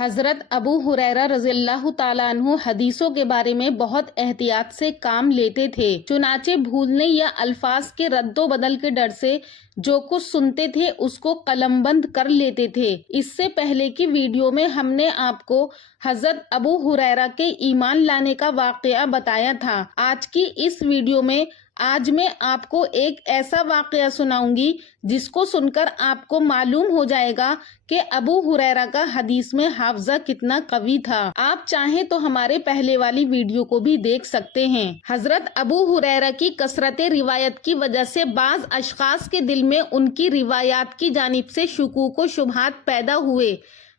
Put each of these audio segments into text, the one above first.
حضرت ابو ہریرہ رضی اللہ تعالیٰ عنہ حدیثوں کے بارے میں بہت احتیاط سے کام لیتے تھے، چنانچہ بھولنے یا الفاظ کے رد و بدل کے ڈر سے جو کچھ سنتے تھے اس کو قلم بند کر لیتے تھے۔ اس سے پہلے کی ویڈیو میں ہم نے آپ کو حضرت ابو ہریرہ کے ایمان لانے کا واقعہ بتایا تھا۔ آج کی اس ویڈیو میں میں آپ کو ایک ایسا واقعہ سناؤں گی جس کو سن کر آپ کو معلوم ہو جائے گا کہ ابو ہریرہ کا حدیث میں حافظہ کتنا قوی تھا۔ آپ چاہیں تو ہمارے پہلے والی ویڈیو کو بھی دیکھ سکتے ہیں۔ حضرت ابو ہریرہ کی کثرت روایت کی وجہ سے بعض اشخاص کے دل میں ان کی روایات کی جانب سے شکوک و شبہات پیدا ہوئے۔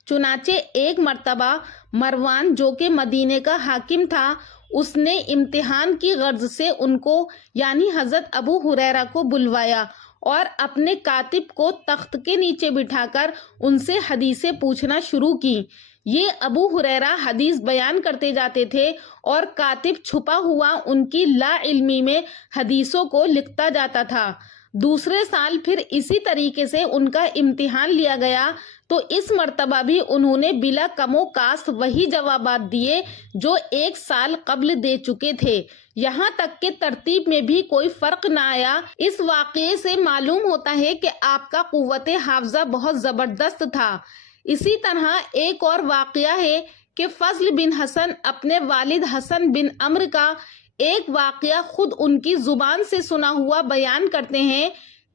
چنانچہ ایک مرتبہ مروان جو کہ مدینے کا حاکم تھا، اس نے امتحان کی غرض سے ان کو یعنی حضرت ابو ہریرہ کو بلوایا اور اپنے کاتب کو تخت کے نیچے بٹھا کر ان سے حدیثیں پوچھنا شروع کی۔ یہ ابو ہریرہ حدیث بیان کرتے جاتے تھے اور کاتب چھپا ہوا ان کی لا علمی میں حدیثوں کو لکھتا جاتا تھا۔ دوسرے سال پھر اسی طریقے سے ان کا امتحان لیا گیا تو اس مرتبہ بھی انہوں نے بلا کم و کاست وہی جوابات دیے جو ایک سال قبل دے چکے تھے، یہاں تک کہ ترتیب میں بھی کوئی فرق نہ آیا۔ اس واقعے سے معلوم ہوتا ہے کہ آپ کا قوت حافظہ بہت زبردست تھا۔ اسی طرح ایک اور واقعہ ہے کہ فضل بن حسن اپنے والد حسن بن عمرو کا ایک واقعہ خود ان کی زبان سے سنا ہوا بیان کرتے ہیں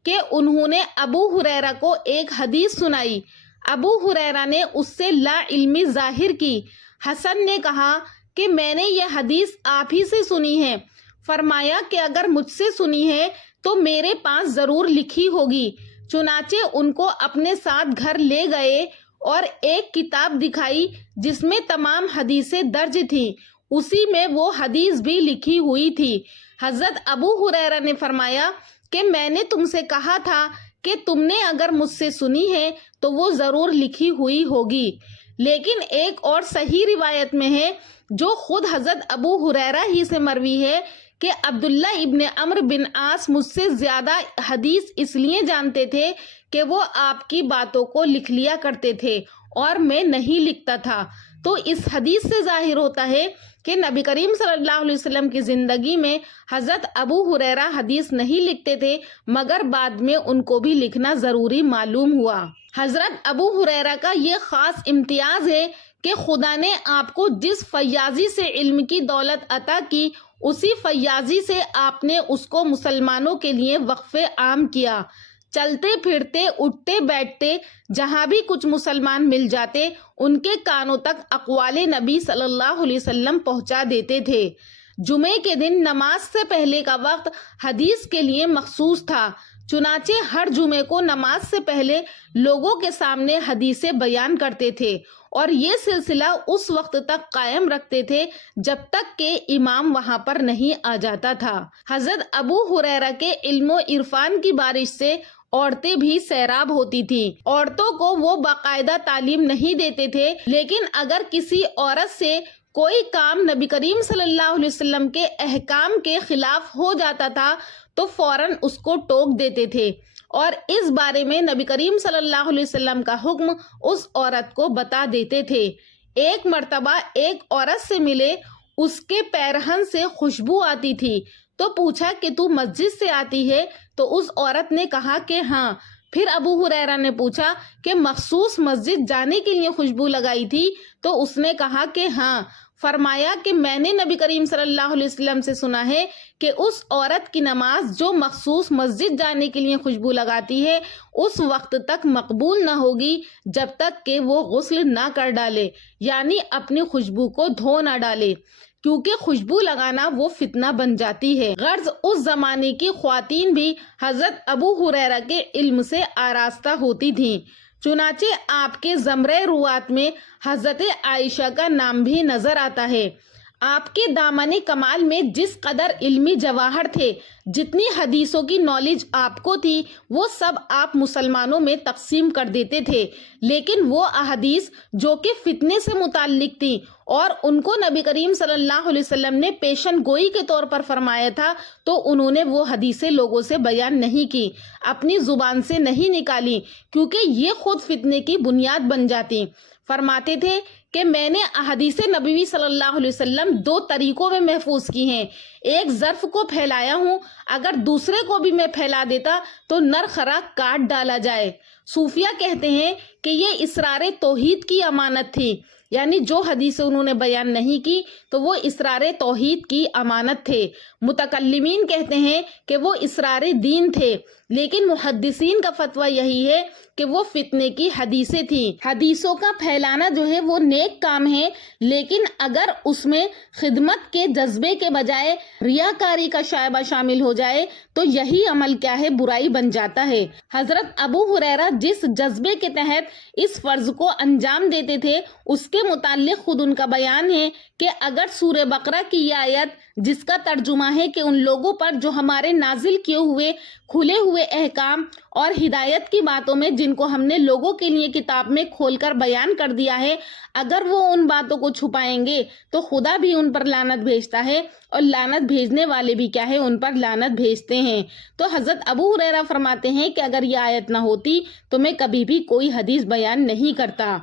کہ انہوں نے ابو ہریرہ کو ایک حدیث سنائی۔ ابو ہریرہ نے اس سے لا علمی ظاہر کی۔ حسن نے کہا کہ میں نے یہ حدیث آپ ہی سے سنی ہے۔ فرمایا کہ اگر مجھ سے سنی ہے تو میرے پاس ضرور لکھی ہوگی۔ چنانچہ ان کو اپنے ساتھ گھر لے گئے اور ایک کتاب دکھائی جس میں تمام حدیثیں درج تھیں، اسی میں وہ حدیث بھی لکھی ہوئی تھی۔ حضرت ابو ہریرہ نے فرمایا کہ میں نے تم سے کہا تھا کہ تم نے اگر مجھ سے سنی ہے تو وہ ضرور لکھی ہوئی ہوگی۔ لیکن ایک اور صحیح روایت میں ہے جو خود حضرت ابو ہریرہ ہی سے مروی ہے کہ عبداللہ ابن عمرو بن عاص مجھ سے زیادہ حدیث اس لیے جانتے تھے کہ وہ آپ کی باتوں کو لکھ لیا کرتے تھے اور میں نہیں لکھتا تھا۔ تو اس حدیث سے ظاہر ہوتا ہے کہ نبی کریم صلی اللہ علیہ وسلم کی زندگی میں حضرت ابو ہریرہ حدیث نہیں لکھتے تھے، مگر بعد میں ان کو بھی لکھنا ضروری معلوم ہوا۔ حضرت ابو ہریرہ کا یہ خاص امتیاز ہے کہ خدا نے آپ کو جس فیاضی سے علم کی دولت عطا کی، اسی فیاضی سے آپ نے اس کو مسلمانوں کے لیے وقف عام کیا۔ چلتے پھرتے اٹھتے بیٹھتے جہاں بھی کچھ مسلمان مل جاتے ان کے کانوں تک اقوال نبی صلی اللہ علیہ وسلم پہنچا دیتے تھے۔ جمعے کے دن نماز سے پہلے کا وقت حدیث کے لیے مخصوص تھا، چنانچہ ہر جمعے کو نماز سے پہلے لوگوں کے سامنے حدیثیں بیان کرتے تھے اور یہ سلسلہ اس وقت تک قائم رکھتے تھے جب تک کہ امام وہاں پر نہیں آ جاتا تھا۔ حضرت ابو ہریرہ کے علم و عرفان کی بارش سے عورتیں بھی سیراب ہوتی تھیں۔ عورتوں کو وہ باقاعدہ تعلیم نہیں دیتے تھے، لیکن اگر کسی عورت سے کوئی کام نبی کریم صلی اللہ علیہ وسلم کے احکام کے خلاف ہو جاتا تھا تو فوراً اس کو ٹوک دیتے تھے اور اس بارے میں نبی کریم صلی اللہ علیہ وسلم کا حکم اس عورت کو بتا دیتے تھے۔ ایک مرتبہ ایک عورت سے ملے، اس کے پیرہن سے خوشبو آتی تھی تو پوچھا کہ تو مسجد سے آتی ہے؟ تو اس عورت نے کہا کہ ہاں۔ پھر ابو ہریرہ نے پوچھا کہ مخصوص مسجد جانے کے لیے خوشبو لگائی تھی؟ تو اس نے کہا کہ ہاں۔ فرمایا کہ میں نے نبی کریم صلی اللہ علیہ وسلم سے سنا ہے کہ اس عورت کی نماز جو مخصوص مسجد جانے کے لیے خوشبو لگاتی ہے اس وقت تک مقبول نہ ہوگی جب تک کہ وہ غسل نہ کر ڈالے، یعنی اپنی خوشبو کو دھو نہ ڈالے، کیونکہ خوشبو لگانا وہ فتنہ بن جاتی ہے۔ غرض اس زمانے کی خواتین بھی حضرت ابو ہریرہ کے علم سے آراستہ ہوتی تھیں۔ چنانچہ آپ کے زمرہ روات میں حضرت عائشہ کا نام بھی نظر آتا ہے۔ آپ کے دامن کمال میں جس قدر علمی جواہر تھے، جتنی حدیثوں کی نالج آپ کو تھی، وہ سب آپ مسلمانوں میں تقسیم کر دیتے تھے، لیکن وہ احادیث جو کہ فتنے سے متعلق تھی اور ان کو نبی کریم صلی اللہ علیہ وسلم نے پیشن گوئی کے طور پر فرمایا تھا، تو انہوں نے وہ حدیثیں لوگوں سے بیان نہیں کی، اپنی زبان سے نہیں نکالی، کیونکہ یہ خود فتنے کی بنیاد بن جاتی۔ فرماتے تھے کہ میں نے احادیث نبوی صلی اللہ علیہ وسلم 2 طریقوں میں محفوظ کی ہیں. ایک ظرف کو پھیلایا ہوں، اگر دوسرے کو بھی میں پھیلا دیتا تو نر خرا کاٹ ڈالا جائے. صوفیہ کہتے ہیں کہ یہ اسرار توحید کی امانت تھی، یعنی جو حدیث انہوں نے بیان نہیں کی تو وہ اسرار توحید کی امانت تھے. متکلمین کہتے ہیں کہ وہ اسرار دین تھے، لیکن محدثین کا فتویٰ یہی ہے کہ وہ فتنے کی حدیثیں تھیں. حدیثوں کا پھیلانا جو ہے وہ نیک کام ہے، لیکن اگر اس میں خدمت کے جذبے کے بجائے ریاکاری کا شائبہ شامل ہو جائے تو یہی عمل کیا ہے، برائی بن جاتا ہے. حضرت ابو ہریرہ جس جذبے کے تحت اس فرض کو انجام دیتے تھے اس کے متعلق خود ان کا بیان ہے کہ اگر سورہ بقرہ کی یہ آیت جس کا ترجمہ ہے کہ ان لوگوں پر جو ہمارے نازل کیے ہوئے کھلے ہوئے احکام اور ہدایت کی باتوں میں جن کو ہم نے لوگوں کے لیے کتاب میں کھول کر بیان کر دیا ہے، اگر وہ ان باتوں کو چھپائیں گے تو خدا بھی ان پر لعنت بھیجتا ہے اور لعنت بھیجنے والے بھی کیا ہے، ان پر لعنت بھیجتے ہیں. تو حضرت ابو ہریرہ فرماتے ہیں کہ اگر یہ آیت نہ ہوتی تو میں کبھی بھی کوئی حدیث بیان نہیں کرتا.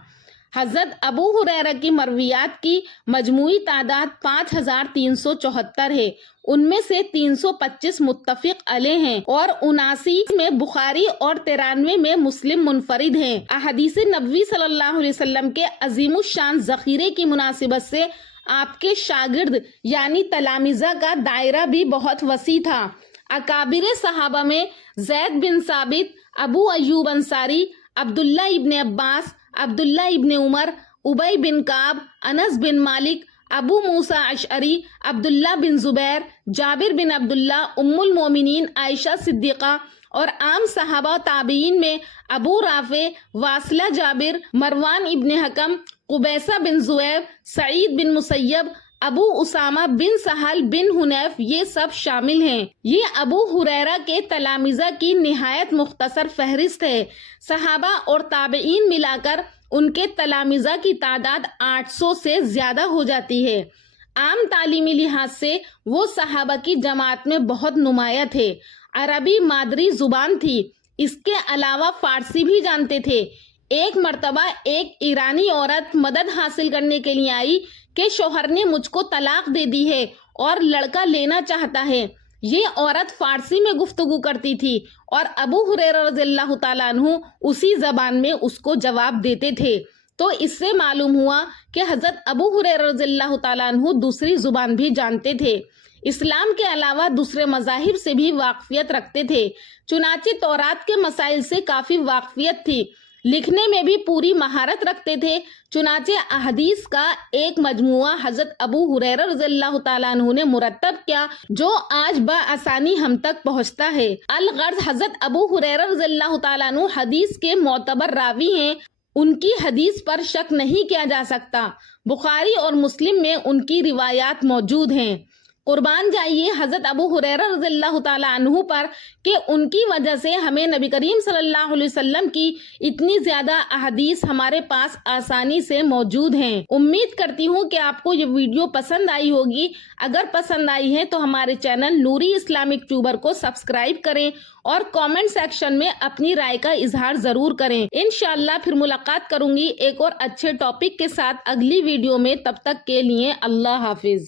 حضرت ابو ہریرہ کی مرویات کی مجموعی تعداد 5374 ہے. ان میں سے 325 متفق علیہ ہیں اور 79 میں بخاری اور 93 میں مسلم منفرد ہیں. احادیث نبوی صلی اللہ علیہ وسلم کے عظیم الشان ذخیرے کی مناسبت سے آپ کے شاگرد یعنی تلامذہ کا دائرہ بھی بہت وسیع تھا. اکابر صحابہ میں زید بن ثابت، ابو ایوب انصاری، عبداللہ ابن عباس، عبداللہ ابن عمر، ابی بن کعب، انس بن مالک، ابو موسیٰ اشعری، عبداللہ بن زبیر، جابر بن عبداللہ، ام المومنین عائشہ صدیقہ اور عام صحابہ و تابعین میں ابو رافع، واصلہ جابر، مروان ابن حکم، قبیصہ بن زویب، سعید بن مسیب، ابو اسامہ بن سہل بن حنیف یہ سب شامل ہیں. یہ ابو ہریرہ کے تلامذہ کی نہایت مختصر فہرست ہے. صحابہ اور تابعین ملا کر ان کے تلامذہ کی تعداد 800 سے زیادہ ہو جاتی ہے. عام تعلیمی لحاظ سے وہ صحابہ کی جماعت میں بہت نمایاں تھے. عربی مادری زبان تھی، اس کے علاوہ فارسی بھی جانتے تھے. ایک مرتبہ ایک ایرانی عورت مدد حاصل کرنے کے لیے آئی کہ شوہر نے مجھ کو طلاق دے دی ہے اور لڑکا لینا چاہتا ہے. یہ عورت فارسی میں گفتگو کرتی تھی اور ابو ہریرہ رضی اللہ تعالیٰ عنہ اسی زبان میں اس کو جواب دیتے تھے. تو اس سے معلوم ہوا کہ حضرت ابو ہریرہ رضی اللہ تعالیٰ عنہ دوسری زبان بھی جانتے تھے. اسلام کے علاوہ دوسرے مذاہب سے بھی واقفیت رکھتے تھے، چنانچہ تورات کے مسائل سے کافی واقفیت تھی. لکھنے میں بھی پوری مہارت رکھتے تھے. چنانچہ احادیث کا ایک مجموعہ حضرت ابو ہریرہ رضی اللہ تعالیٰ عنہ نے مرتب کیا جو آج بآسانی ہم تک پہنچتا ہے. الغرض حضرت ابو ہریرہ رضی اللہ تعالیٰ عنہ حدیث کے معتبر راوی ہیں، ان کی حدیث پر شک نہیں کیا جا سکتا. بخاری اور مسلم میں ان کی روایات موجود ہیں. قربان جائیے حضرت ابو ہریرہ رضی اللہ تعالیٰ عنہ پر کہ ان کی وجہ سے ہمیں نبی کریم صلی اللہ علیہ وسلم کی اتنی زیادہ احادیث ہمارے پاس آسانی سے موجود ہیں. امید کرتی ہوں کہ آپ کو یہ ویڈیو پسند آئی ہوگی. اگر پسند آئی ہے تو ہمارے چینل نوری اسلامک ٹیوبر کو سبسکرائب کریں اور کامنٹ سیکشن میں اپنی رائے کا اظہار ضرور کریں. انشاءاللہ پھر ملاقات کروں گی ایک اور اچھے ٹاپک کے ساتھ اگلی ویڈیو میں. تب تک کے لیے اللہ حافظ.